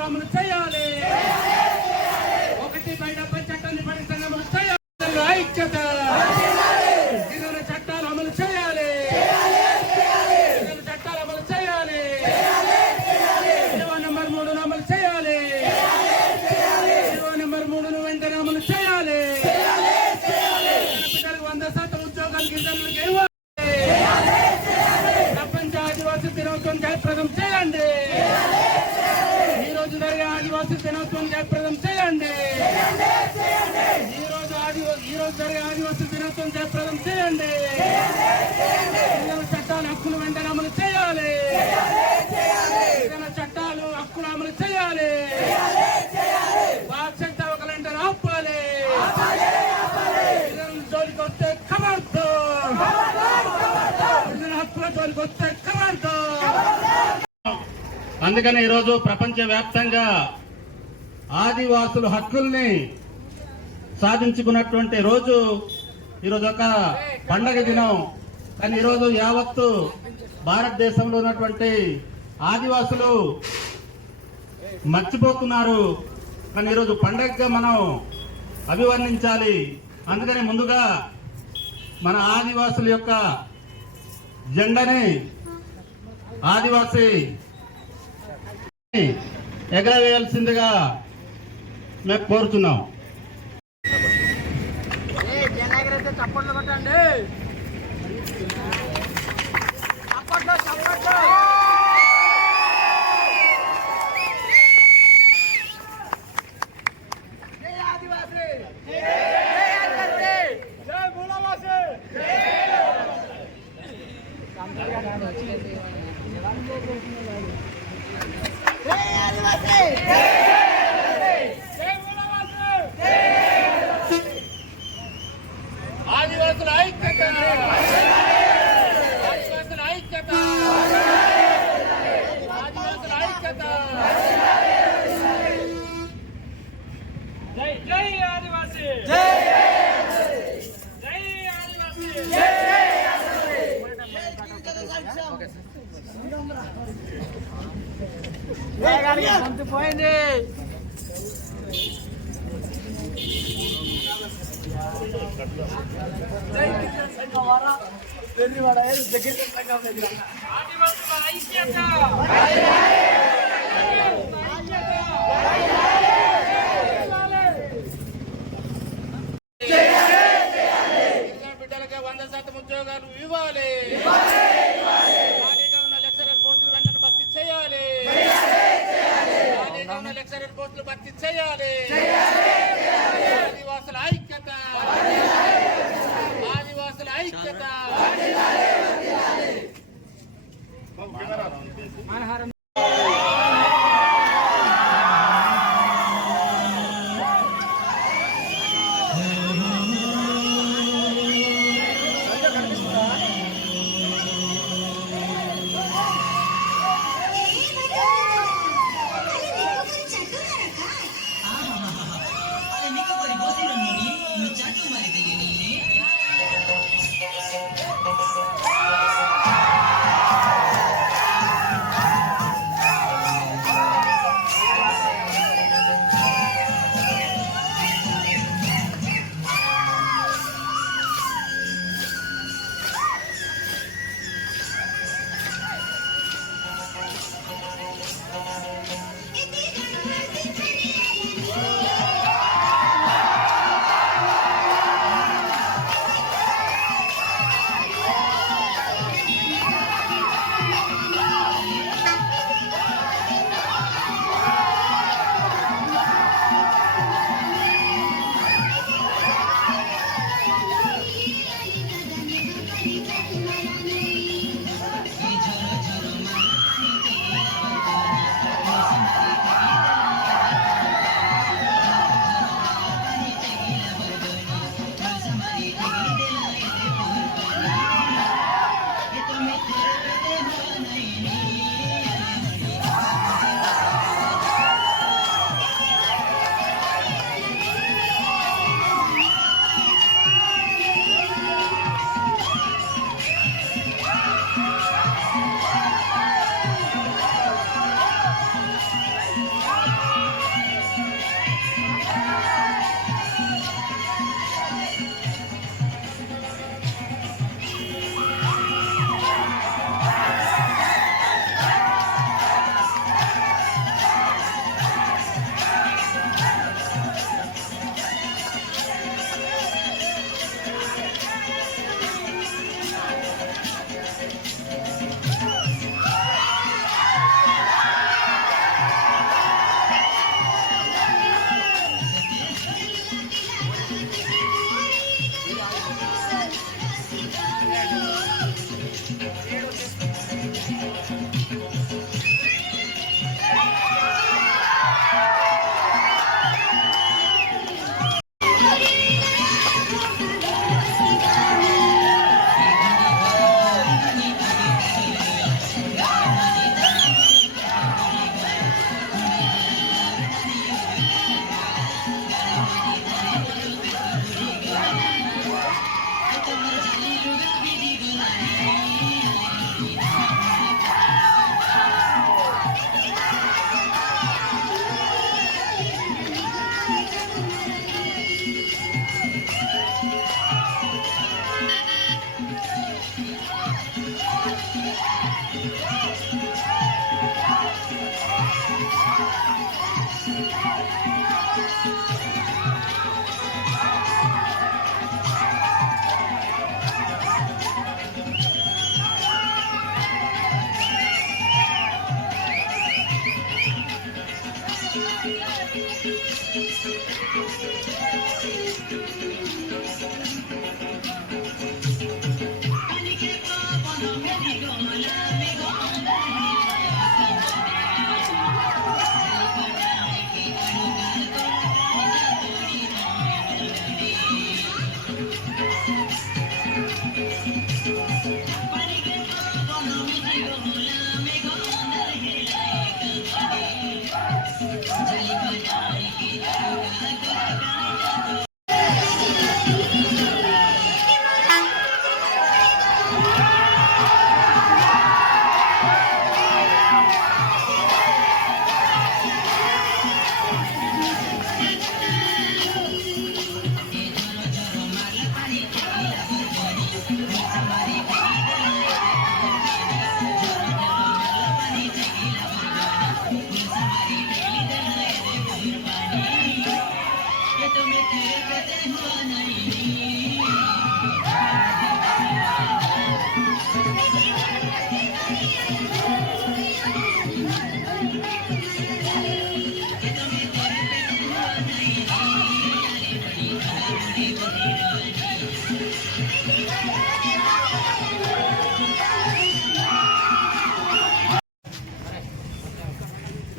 చట్టాలు అమలు చేయాలి. 1/70 చట్టం నిబంధనలు అమలు చేయాలి. ఐక్యత గిరిజన చట్టాలు అమలు చేయాలి. గిరిజన చట్టాలు అమలు చేయాలి. జీవో నెంబర్ 3 అమలు చేయాలి. జీవో నెంబర్ 3 వెంటనే అమలు చేయాలి. బిడ్డలకు 100% ఉద్యోగాలు గిరిజనులకు ఇవ్వాలి. ప్రపంచ ఆదివాసీ దినోత్సవం జయప్రదం చేయండి. ఈ రోజు జరిగే ఆదివాసీ దినోత్సవం జయప్రదం చేయండి. ఈ రోజు జరిగే ఆదివాసీ దినోత్సవం జయప్రదం చేయండి. గిరిజన చట్టాలు హక్కులు వెంటనే అమలు చేయాలి. గిరిజన చట్టాలు హక్కులు అమలు చేయాలి. బాధ్యత ఒక వెంటనే ఆపాలి. గిరిజన జోలికి వస్తే ఖబర్దార్. గిరిజన హక్కుల జోలికి వస్తే ఖబర్దార్. అందుకని ఈరోజు ప్రపంచ వ్యాప్తంగా ఆదివాసుల హక్కుల్ని సాధించుకున్నటువంటి రోజు ఈరోజు ఒక పండగ దినం. కానీ ఈరోజు యావత్తు భారతదేశంలో ఉన్నటువంటి ఆదివాసులు మర్చిపోతున్నారు. కానీ ఈరోజు పండగగా మనం అభివర్ణించాలి. అందుకని ముందుగా మన ఆదివాసుల యొక్క జెండాని ఆదివాసీ ఎగరవేయాల్సిందిగా మేము కోరుతున్నాం. చప్పట్లు కొట్టండి. చప్పట్లు చప్పట్లు. జై ఆదివాసీ, జై ఆదివాసీ, జై మూలవాసీ. జై ఆదివాసీ, జై మూలవాసీ. ఆదివాసుల ఐక్యత, ఆదివాసుల ఐక్యత, ఆదివాసుల ఐక్యత. జై జై ఆదివాసీ, జై జై ఆదివాసీ, జై ఆదివాసీ. పోయింది. బిడ్డలకి 100% ఉద్యోగాలు ఇవ్వాలి. ఖాళీగా ఉన్న లెక్చరర్ పోస్టులు వెంటనే భర్తీ చేయాలి. ఖాళీగా ఉన్న లెక్చరర్ పోస్టులు భర్తీ చేయాలి. ఆదివాసుల ఐక్యత, ఆదివాసుల ఐక్యత.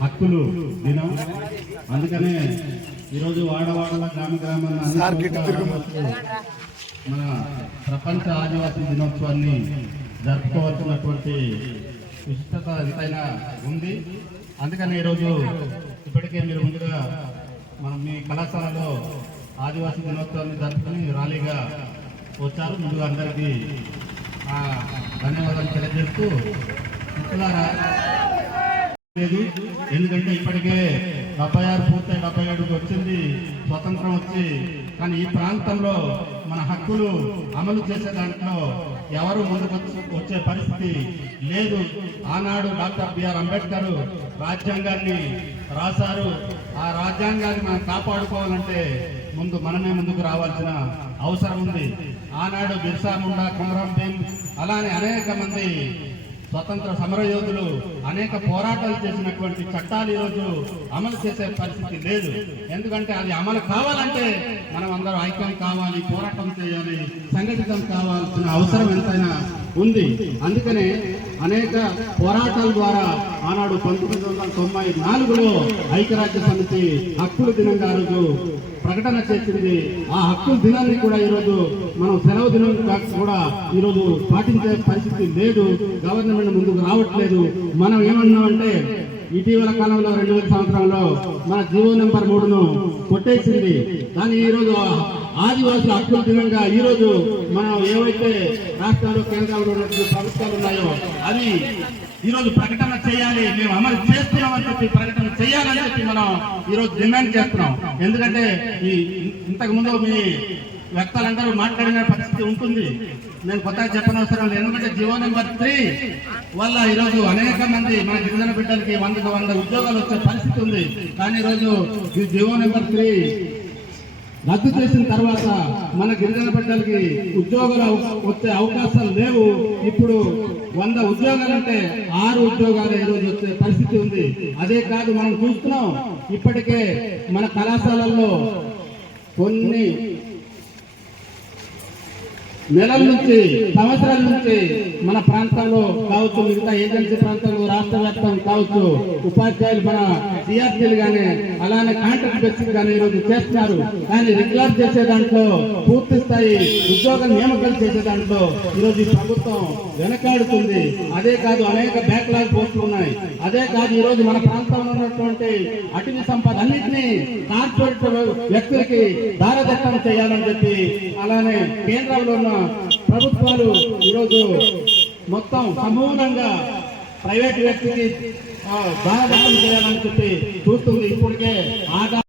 హక్కులు దినం. అందుకనే ఈరోజు వాడవాడల గ్రామ గ్రామాల మన ప్రపంచ ఆదివాసీ దినోత్సవాన్ని జరుపుకోవాల్సినటువంటి విశిష్టత ఎంతైనా ఉంది. అందుకని ఈరోజు ఇప్పటికే మీరు ముందుగా మనం మీ కళాశాలలో ఆదివాసీ దినోత్సవాన్ని జరుపుకొని ర్యాలీగా వచ్చారు. ముందుగా అందరికీ ధన్యవాదాలు తెలియజేస్తూ మిత్రులారా, ఎందుకంటే ఇప్పటికే 76 పూర్తయి 77కి వచ్చింది, స్వతంత్రం వచ్చి. కానీ ఈ ప్రాంతంలో మన హక్కులు అమలు చేసే దాంట్లో ఎవరు ముందుకు వచ్చే పరిస్థితి లేదు. ఆనాడు డాక్టర్ బిఆర్ అంబేద్కర్ రాజ్యాంగాన్ని రాశారు. ఆ రాజ్యాంగాన్ని మనం కాపాడుకోవాలంటే మనమే ముందుకు రావాల్సిన అవసరం ఉంది. ఆనాడు బిర్సా ముండా, కొమరం భీం, అలానే అనేక మంది స్వతంత్ర సమరయోధులు అనేక పోరాటాలు చేసినటువంటి చట్టాలు ఈరోజు అమలు చేసే పరిస్థితి లేదు. ఎందుకంటే అది అమలు కావాలంటే మనం అందరూ ఐక్యం కావాలి, పోరాటం చేయాలి, సంఘటితం కావాల్సిన అవసరం ఎంతైనా ఉంది. అందుకనే అనేక పోరాటాల ద్వారా ఆనాడు 1994లో ఐక్యరాజ్య సమితి హక్కుల దినంగా రోజు ప్రకటన చేసింది. ఆ హక్కుల దినాన్ని కూడా ఈరోజు మనం సెలవు దినం కూడా ఈరోజు పాటించే పరిస్థితి లేదు. గవర్నమెంట్ ముందుకు రావట్లేదు. మనం ఏమన్నామంటే ఇటీవల కాలంలో 2000 సంవత్సరంలో మన జీవో నెంబర్ 3ను కొట్టేసింది. కానీ ఈరోజు ఆదివాసీ హక్కుల దినంగా ఈరోజు మనం ఏవైతే రాష్ట్రాల్లో కేంద్రంలో ఉన్నటువంటి ప్రభుత్వాలు ఉన్నాయో అవి ఈరోజు ప్రకటన చేయాలి, మేము అమలు చేస్తున్నామని చెప్పి ప్రకటన చేయాలని చెప్పి మనం ఈరోజు డిమాండ్ చేస్తున్నాం. ఎందుకంటే ఇంతకు ముందు మీ వ్యక్తులందరూ మాట్లాడిన పరిస్థితి ఉంటుంది. నేను కొత్తగా చెప్పనవసరం లేదు. ఎందుకంటే జీవో నెంబర్ 3 వల్ల ఈరోజు అనేక మంది మన గిరిజన బిడ్డలకి 100 ఉద్యోగాలు వచ్చే పరిస్థితి ఉంది. కానీ ఈరోజు ఈ జీవో నెంబర్ 3 రద్దు చేసిన తర్వాత మన గిరిజన బిడ్డలకి ఉద్యోగాలు వచ్చే అవకాశాలు లేవు. ఇప్పుడు 100 ఉద్యోగాలంటే 6 ఉద్యోగాలు ఈరోజు వచ్చే పరిస్థితి ఉంది. అదే కాదు, మనం చూస్తున్నాం ఇప్పటికే మన కళాశాలల్లో కొన్ని నెలల నుంచి, సంవత్సరాల నుంచి మన ప్రాంతంలో కావచ్చు, మిగతా ఏజెన్సీ ప్రాంతంలో, రాష్ట్ర వ్యాప్తం కావచ్చు, ఉపాధ్యాయులు మన సిఆర్సీలు కానీ అలానే కాంట్రాక్ట్ బేసిక్ కానీ ఈరోజు చేస్తున్నారు. కానీ రెగ్యులర్ చేసే దాంట్లో, పూర్తి స్థాయి ఉద్యోగ నియామకాలు చేసే దాంట్లో ఈరోజు ఈ ప్రభుత్వం వెనకాడుతుంది. అదే కాదు, అనేక బ్యాక్లాగ్ పోస్టులు ఉన్నాయి. అదే కాదు, ఈరోజు మన ప్రాంతంలో ఉన్నటువంటి అటవీ సంపద అన్నింటినీ కార్పొరేట్ వ్యక్తులకి దారదత్తం చేయాలని చెప్పి, అలానే కేంద్రంలో ఉన్న ప్రభుత్వాలు ఈరోజు మొత్తం సమూలంగా ప్రైవేట్ వ్యక్తికి దారదత్తం చేయాలని చెప్పి చూస్తుంది. ఇప్పటికే ఆగా